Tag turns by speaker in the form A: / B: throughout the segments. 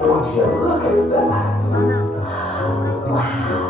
A: Would you look at that? Wow.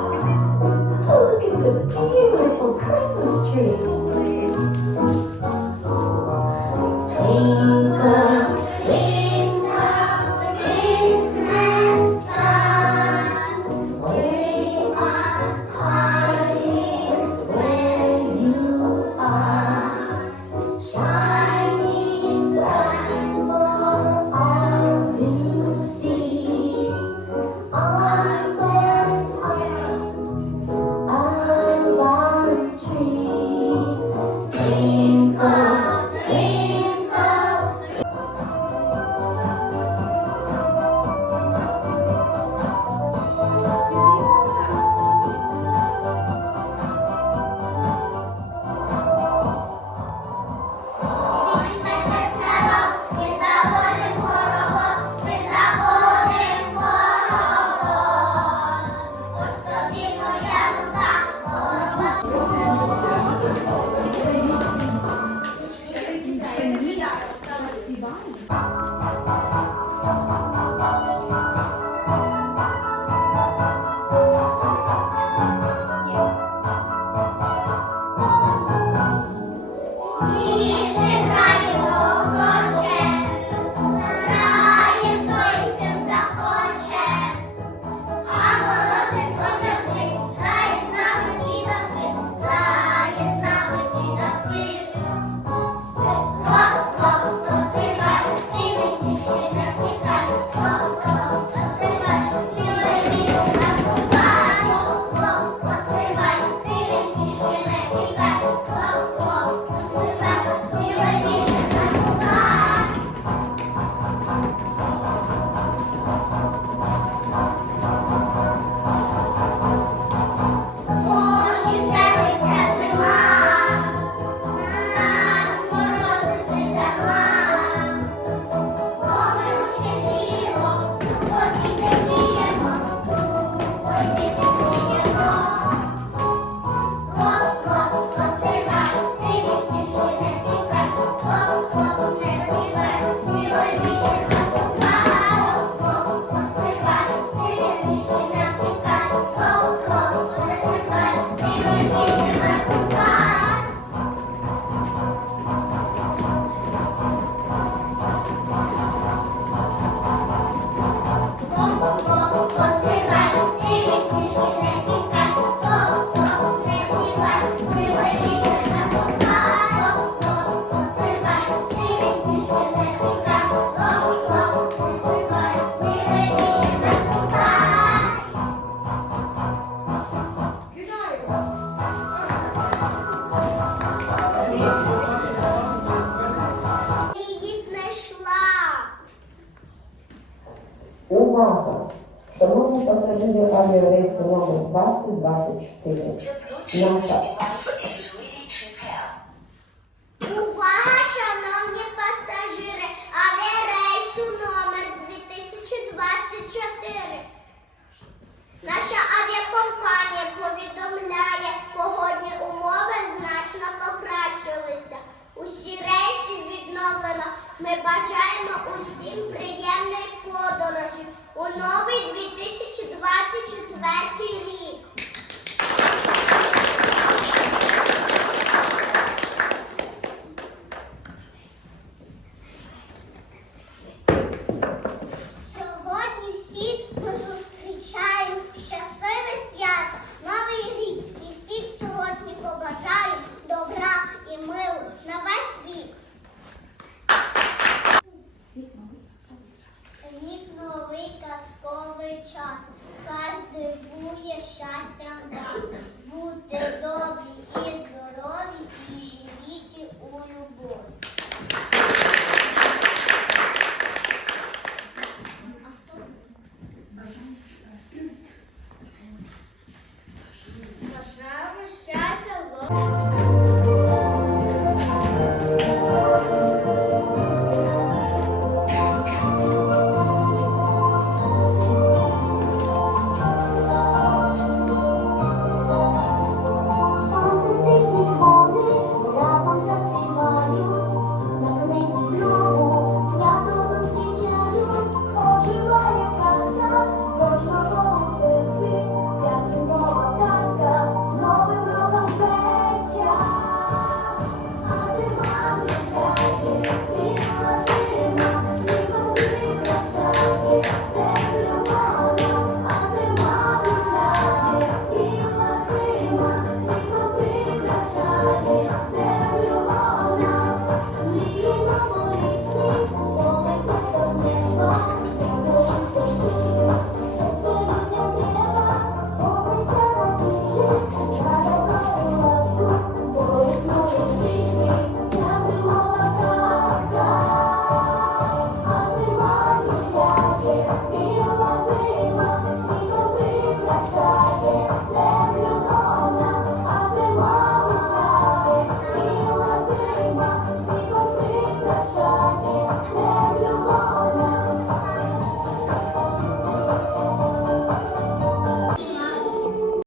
B: se bate. Não. Tá.